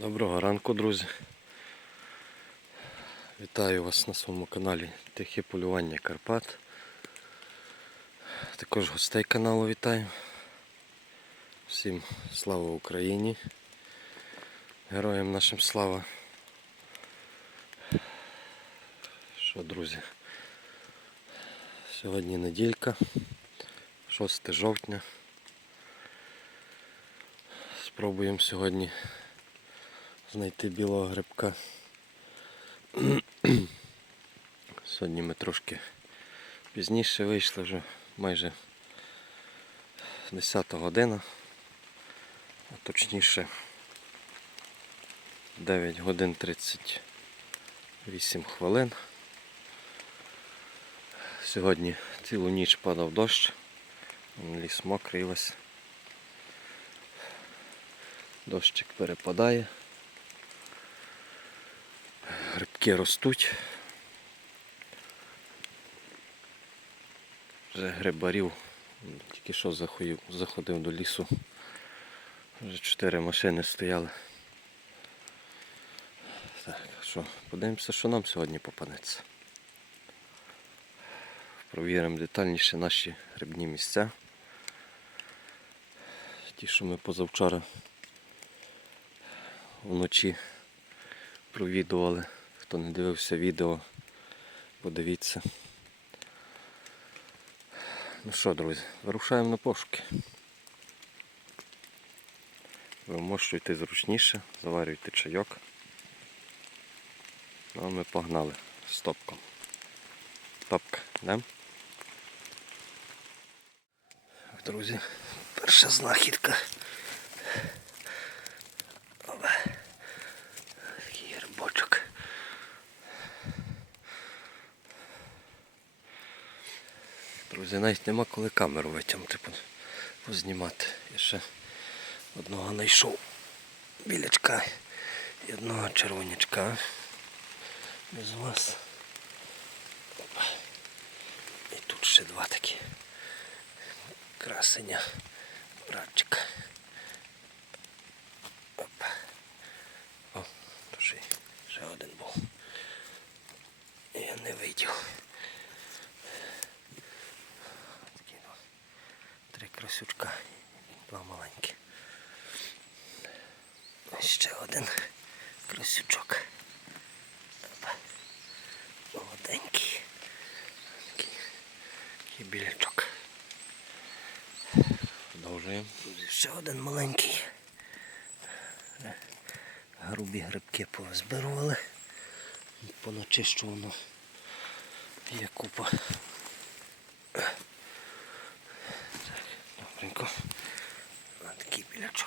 Доброго ранку, друзі. Вітаю вас на своєму каналі Тихе полювання Карпат. Також гостей каналу вітаю. Всім слава Україні. Героям нашим слава. Що, друзі? Сьогодні неділька, 6 жовтня. Спробуємо сьогодні знайти білого грибка. Сьогодні ми трошки пізніше вийшли вже майже 10 година, а точніше 9 годин 38 хвилин. Сьогодні цілу ніч падав дощ, ліс мокрий весь. Дощик перепадає. Грибки ростуть. Вже грибарів. Тільки що заходив, заходив до лісу. Вже чотири машини стояли. Так, що, подивимося, що нам сьогодні попадеться. Провіримо детальніше наші грибні місця. Ті, що ми позавчора вночі провідували. Хто не дивився відео, подивіться. Ну що, друзі, вирушаємо на пошуки. Ви можете йти зручніше, заварюйте чайок. Ну а ми погнали з топком. Топка, йдемо? Друзі, перша знахідка. Опа. Такий грибочок. Друзі, навіть нема коли камеру витягнути, по- познімати. Я ще одного знайшов білячка і одного червонячка. Без вас. І тут ще два такі. Красення. Братчика. Опа. О, то ще, ще один був. Я не видів. Такі два. Три красючка, два маленькі. Ще один красючок. Молоденький. Такий, білячок. Продовжуємо. Ще один маленький. Грубі грибки позбирували. Поночищувано є купа. Так, добренько. Ось.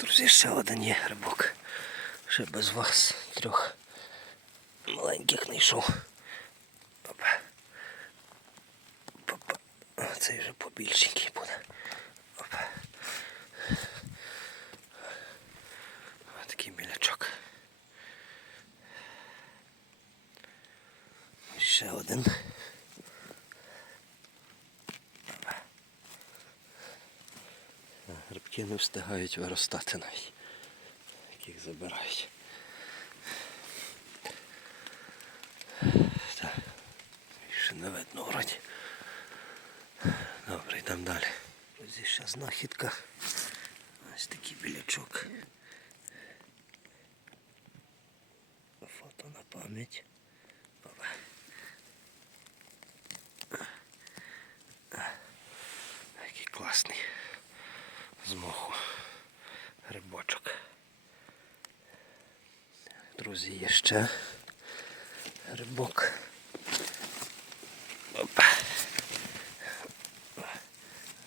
Друзі, ще один є грибок. Ще без вас трьох маленьких знайшов. Опа. Опа. Цей вже побільшенький буде. Опа. Такий білячок. Ще один. Опа. Грибки не встигають виростати навіть. Яких забирають. Ще не видно вроді. Добре, йдемо далі. Ось ще знахідка. Ось такий білячок. Фото на пам'ять. Який класний. З моху. Грибочок. Друзі, є ще грибок. Опа.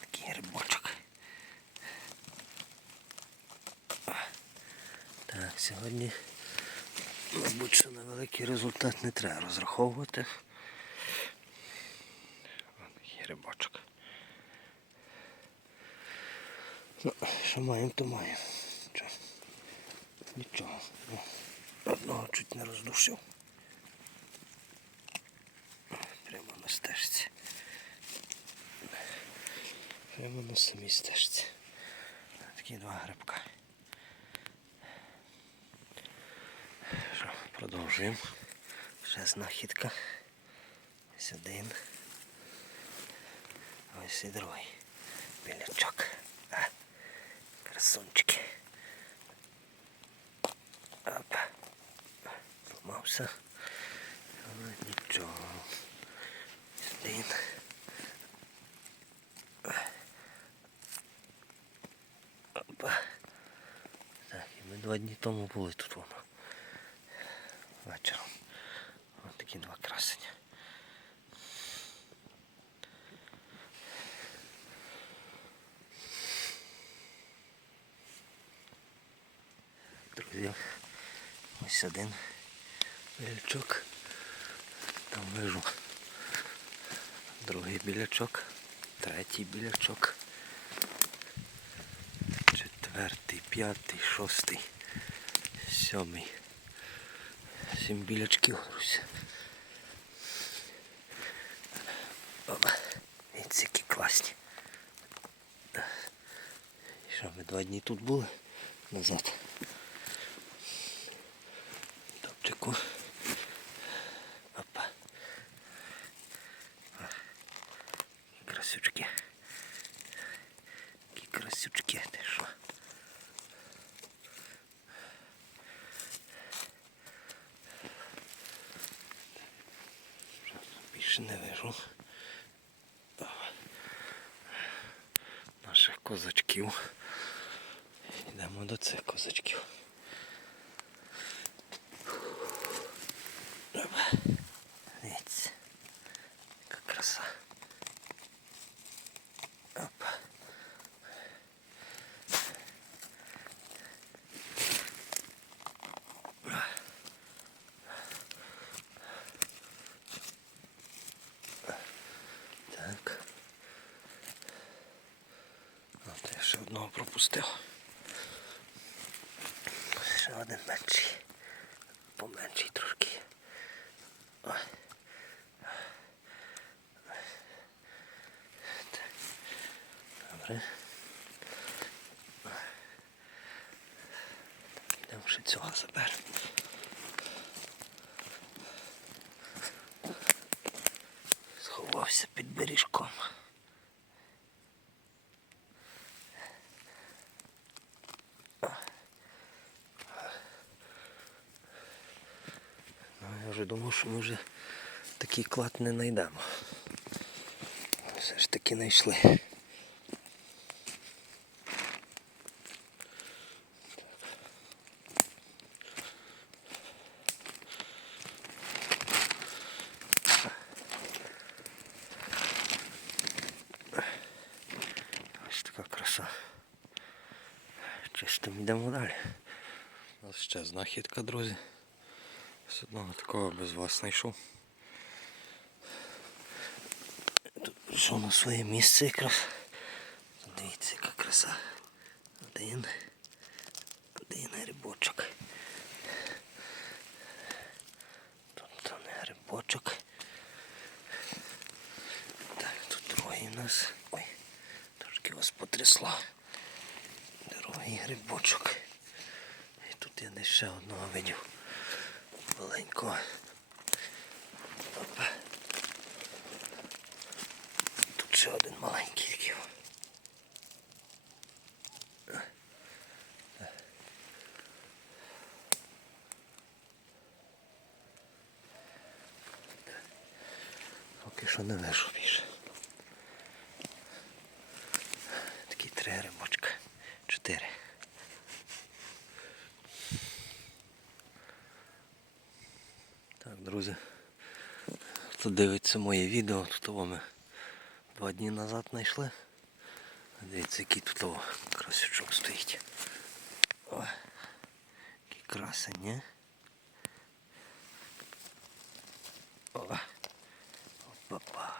Такий грибочок. Так, сьогодні, мабуть, що на великий результат не треба розраховувати. Такий грибочок. Ну, що маємо, то маємо. Нічого. Ну, Одного чуть не роздушив. Прямо на стежці. Прямо на самій стежці. Такі два грибка. Що, Продовжуємо. Ще знахідка. Ось один. Ось і другий. Білячок. А, красунчики. Опа. Зламався. Але нічого. Ось Один. Опа. Так, і ми два дні тому були тут воно. Ось один білячок. Там вижу. Другий білячок. Третій білячок. Четвертий, п'ятий, шостий, сьомий. Сім білячків, друзі. Опа. Дивіться, які класні. І що, ми два дні тут були назад. Топчику. Опа. А. Які Красючки. Які красючки, ти що? Більше не вижу. О. Наших козачків. Йдемо до цих козачків. Опа. Дивіться. Яка краса. Опа. Так. От я ще одного пропустив. Ще один менший. Поменший трошки. Ой. Так. Добре. Йдемо ще цього заберемо. Сховався під бережком. Ну, я вже думав, що ми вже такий клад не знайдемо. Все ж таки знайшли. Ось така краса. Чистим йдемо далі. У нас ще знахідка, друзі. Такого без вас знайшов. Тут прийшов на своє місце якраз. Дивіться, яка краса. Один. Один грибочок. Тут не грибочок. Так, тут другий у нас. Ой, трошки вас потрясло. Другий грибочок. І тут я десь ще одного видів. Маленького. Опа. Тут ще один маленький такий. Поки що не вижу більше. Такі три грибочка. Чотири. Так, друзі. Хто дивиться моє відео, тут ми два дні назад знайшли. Дивіться, який тут красючок стоїть. О, який красень, ні? О, опа.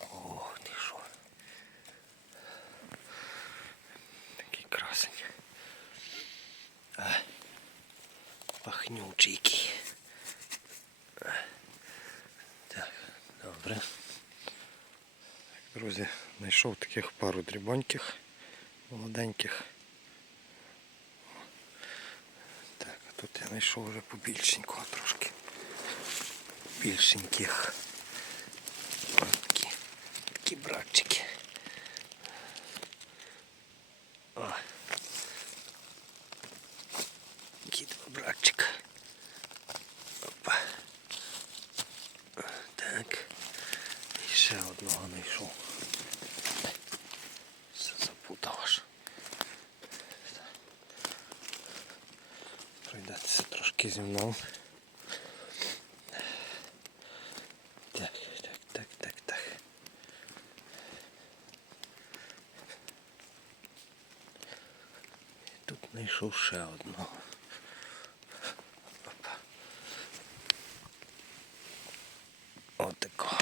О, ти що? Такий красень. А, пахнючий який. Так, добре. Друзі, знайшов таких пару молоденьких. Так, а Тут я знайшов вже побільшенького трошки. Більшеньких. Такі, такі братчики. О. Такі два братчика. Опа. Так. І ще одного знайшов. Все запутав аж. Пройдеться трошки зі мною. Так, так, так, так, так. Тут знайшов ще одного. Опа. Отакого.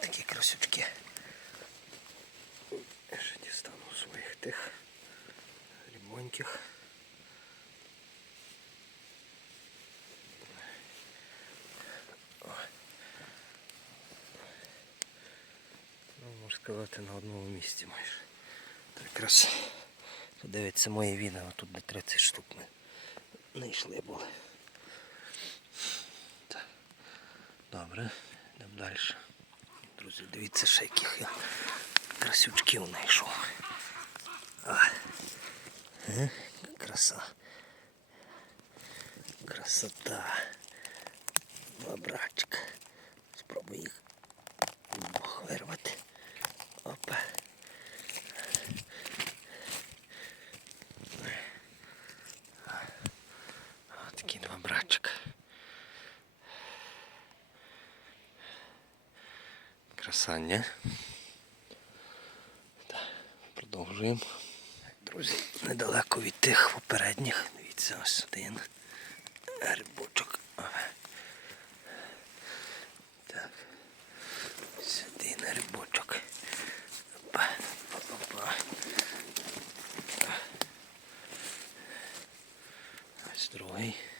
Такі красючки. Я ще дістану своїх тих рібоньких. Ну, можна сказати, на одному місці майже. То якраз подивиться моє відео, тут де 30 штук ми знайшли були. Так. Добре, йдемо далі. Друзі, дивіться, ще яких я красючків знайшов. Е? Краса. Красота. Два братчика. Спробую їх вирвати. Опа. Такі два братчика. Краса, ні? Так, продовжуємо. Друзі, недалеко від тих попередніх. Дивіться, ось один грибочок. Ага. Так. Ось один грибочок. Опа, опа. Ось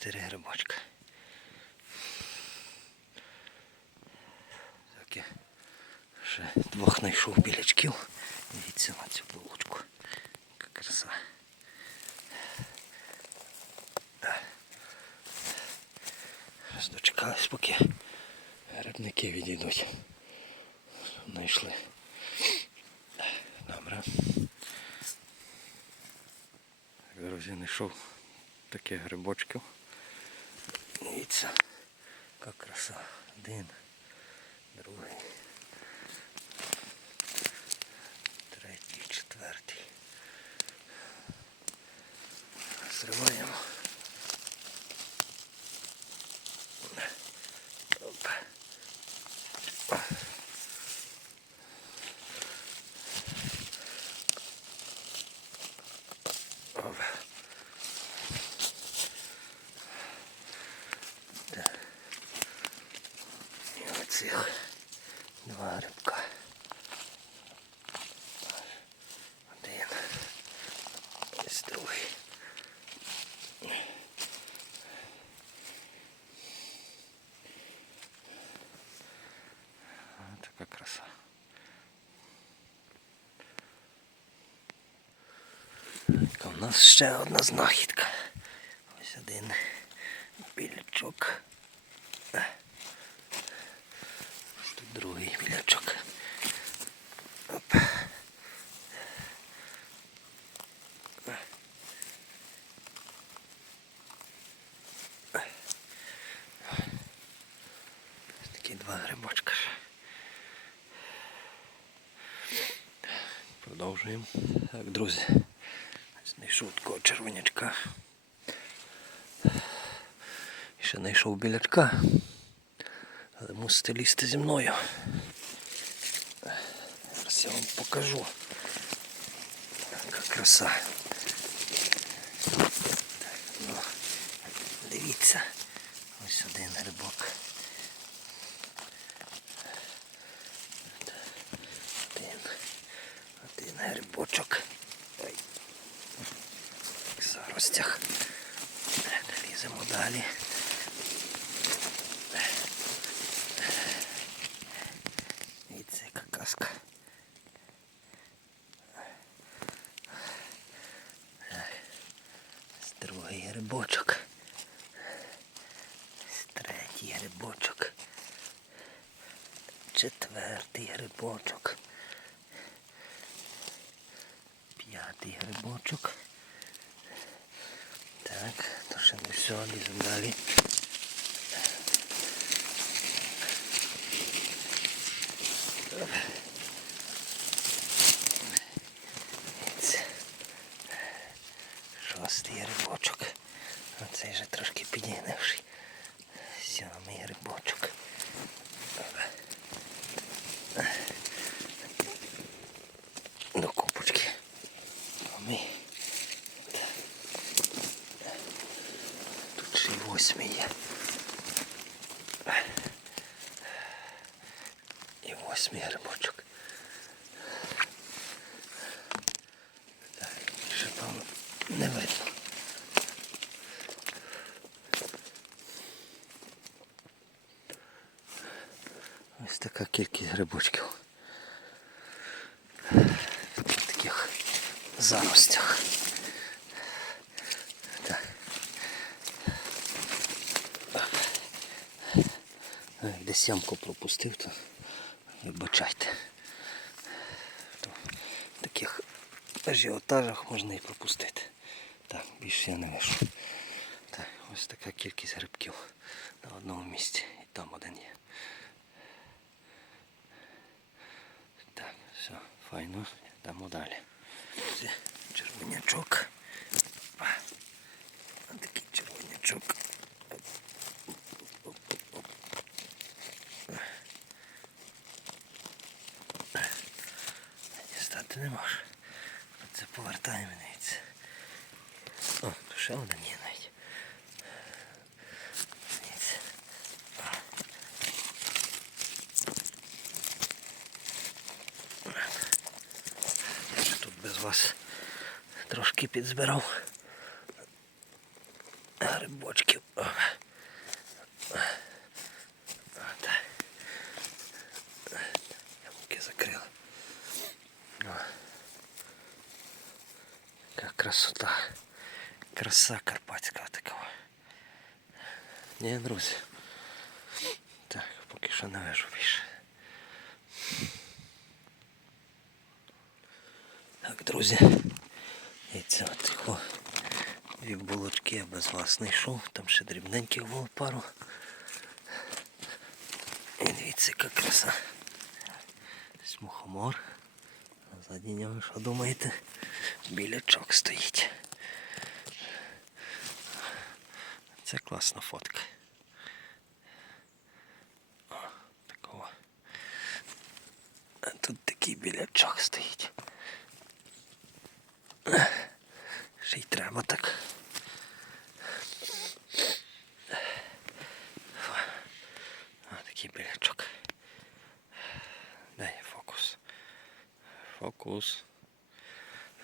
4 грибочка. Так я ще двох знайшов білячків. Дивіться на цю булочку. Яка краса. Дочекались поки грибники відійдуть. Знайшли. Добре. Друзі, знайшов таких грибочків. Дивіться, яка краса. Один, другий, третій, четвертий. Зриваємо. Опа. Так. І оцих два грибка. Один. Ось другий. Ось Така краса. Так, у нас ще одна знахідка. Ось один білячок. Ось Тут другий білячок. Оп. Два грибочка. Продовжуємо. Так, друзі. Знайшов червонячка. І ще знайшов білячка. Але мусите лізти зі мною. Зараз я вам покажу. Яка краса. Ну, дивіться. Ось один грибок. Один. Один грибочок. Так, ліземо далі. Дивіться, яка казка. Так. Ось Другий грибочок. Ось Третій грибочок. Четвертий грибочок. П'ятий грибочок. Так, то ще не все, ліземо далі. Це Шостий грибочок. Оцей вже трошки підігнивший. Сьомий грибочок. До купочки. Ми. Тут ще й восьмий є. І восьмий грибочок. Так, ще певно не видно. Ось така кількість грибочків. В таких заростях. Так. Ой, Десь ямку пропустив, то вибачайте. То в таких ажіотажах можна і пропустити. Так, більше я не вижу. Так, ось така кількість грибків на одному місці. І там один є. Так, все, файно, йдемо далі. Це червонячок. А, такий червонячок. Дістати не можу. Це повертає мене. О, тут ще один є вас трошки підзбирав грибочків. О. Так. Ямки закрили. О. Яка красота. Краса карпатська така. Ні, друзі. Так, поки що не вижу Друзі. І це от тако. Дві булочки я без вас знайшов. Там ще дрібненьких було пару. І дивіться, яка краса. Ось мухомор. А ззаді нього що думаєте? Білячок стоїть. Це класна фотка. О, такого. А тут такий білячок стоїть. Ще й треба так. А, такий білячок. Де є фокус? Фокус.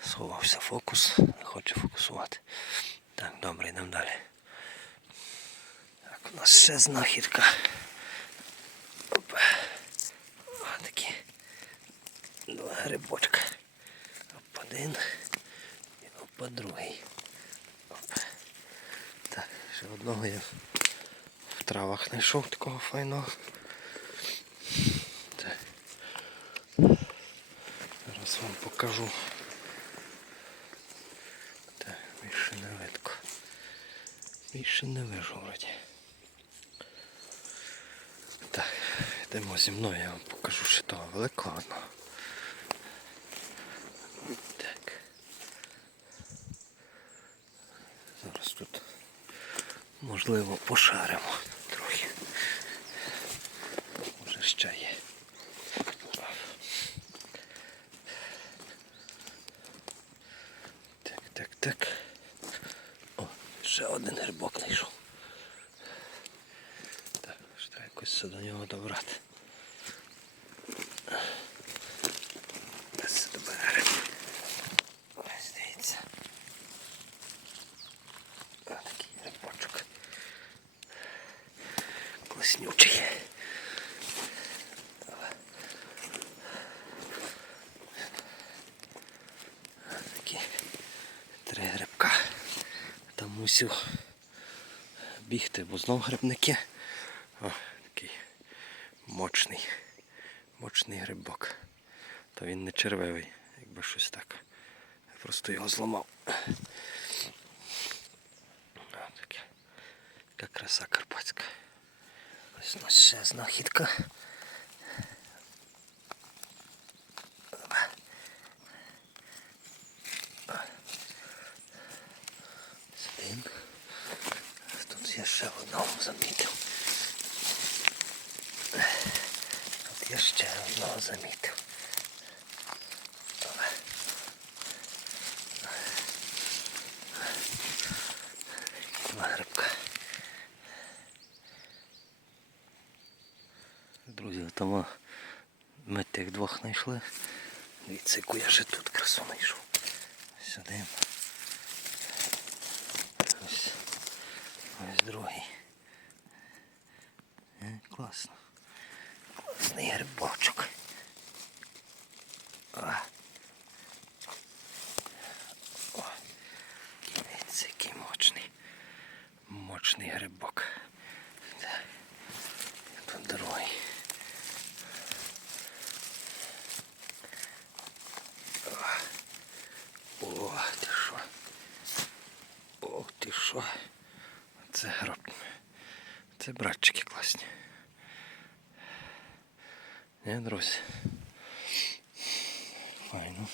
Сховався фокус, не хоче фокусувати. Так, добре, йдемо далі. Так, у нас ще знахідка. Опа. О, два грибочка. Оп, один. Опа, другий. Так, ще одного я в травах знайшов такого файного. Так. Зараз вам покажу. Так, більше не видко. Більше не вижу вроді. Так, йдемо зі мною, я вам покажу ще того великого одного. Так. Зараз тут можливо пошаримо трохи. Може ще є. Так, так, так. О, ще один грибок знайшов. Так, треба якось до нього добрати. Ось добре. Ось дивіться. Ось такий грибочок. Класнючий. Такі три грибка. Мусив бігти, бо знов грибники. О, такий мочний, мочний грибок. То він не червивий, якби щось так. Я просто його зламав. О. Така краса карпатська. Ось у нас ще знахідка. Один. Тут я ще одного замітив. Тут я ще одного замітив. Грибка. Друзі, там ми тих двох знайшли. Дивіться, яку я ще тут красу знайшов. Сюди. Ось, ось другий. Е, класно. Класний грибочок. О. Який мощний. Мощний грибок. Так. Тут другий. О, ти що? О, ти що? Це гроб. Це братчики класні. Не, друзі. Файно.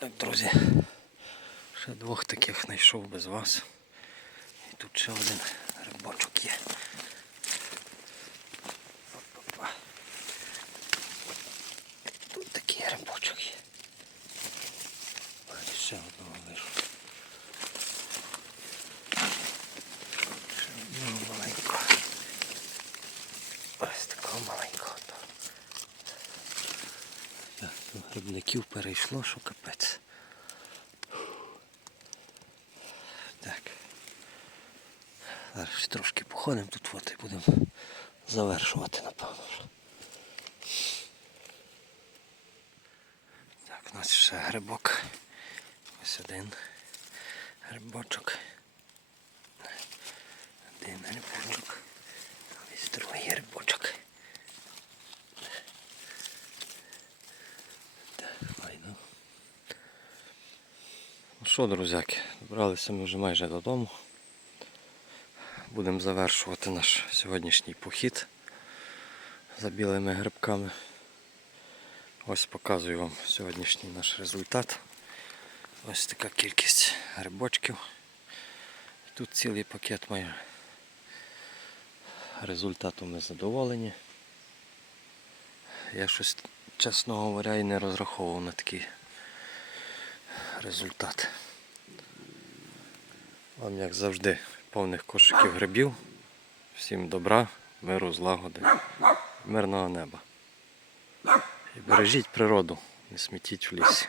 Так, друзі. Ще двох таких знайшов без вас. І тут ще один рибочок є. Тут такий грибочок є. Ще одного вижу. Ще одного маленького. Ось такого маленького. тут грибників перейшло, що капець. Так. Зараз ще трошки походимо тут от і будемо завершувати, напевно. Так, у нас ще грибок. Ось один грибочок. Один грибочок. Ось другий грибочок. Так. Ну що, друзяки, добралися ми вже майже додому. Будемо завершувати наш сьогоднішній похід за білими грибками. Ось показую вам сьогоднішній наш результат. Ось така кількість грибочків. Тут цілий пакет має. Результатом ми задоволені. Я щось, чесно говоря, і не розраховував на такий результат. Вам, як завжди, повних кошиків грибів. Всім добра, миру, злагоди, мирного неба. І бережіть природу, не смітіть в лісі.